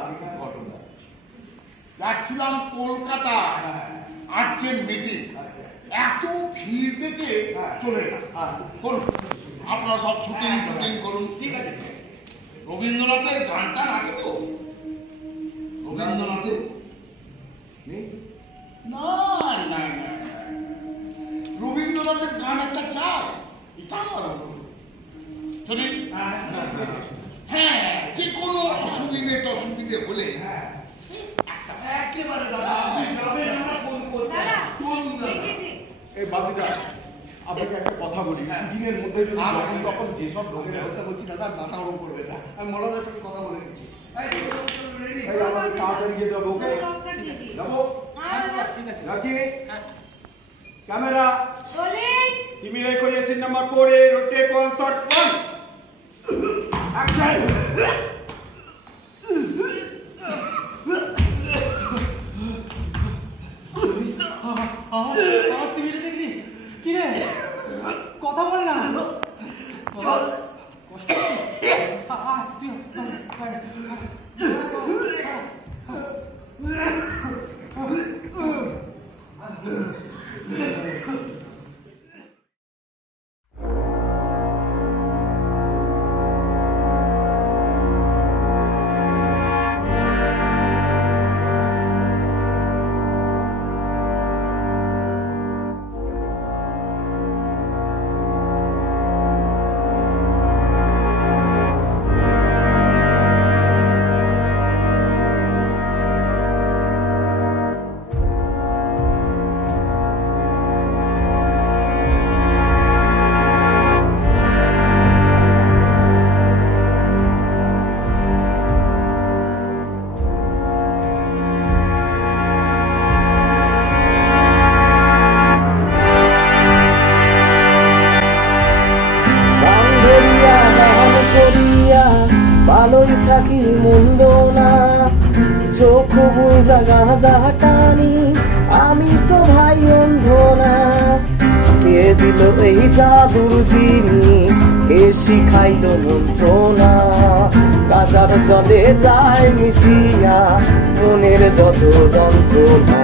আগেকার ঘটনা। যাচ্ছিলাম কলকাতা আর্জেন্ট মিটিং, এত ভিড় দেখে চলে গেছে। বলুন আপনারা সব শুটিং টুটিং করুন, ঠিক আছে। রবীন্দ্রনাথের গানটা আছে তো? রবীন্দ্রনাথের না না না, রবীন্দ্রনাথের গান একটা চাই, এটা আমার অনুরোধ। যদি হ্যাঁ যে কোনো অসুবিধে হলে একেবারে দাদা আপনি যাবেন, আমরা ফোন করব। চলুন দাদা। এই বাপিদা, আপনাকে একটা কথা বলি, শুটিং এর মধ্যে যদি যখন তখন যেসব লোকের ব্যবস্থা করছি দাদা, মাথা গরম করবে না। আমি মলাদের সাথে কথা বলে নিচ্ছি। আমাদের তাড়াতাড়ি যেতে হবে। ওকে যাবো, ঠিক আছে রাখছি। ক্যামেরা তুমি রেখো যে সিন নাম্বার 4 এ রোটেট ওয়ান শট 1 অ্যাকশন। আমার টিভিতে দেখলি কি রে, কথা বল না, কষ্ট ভালোই থাকি মন্দ না, চোখ বুঝা গাঁজা টানি, আমি তো ভাই অন্ধ না। কে দিল এই জাদুর জিনিস, কে শিখাইল মন্ত্রণা, গাজার জলে যায় মিশিয়া মনের যত যন্ত্রণা।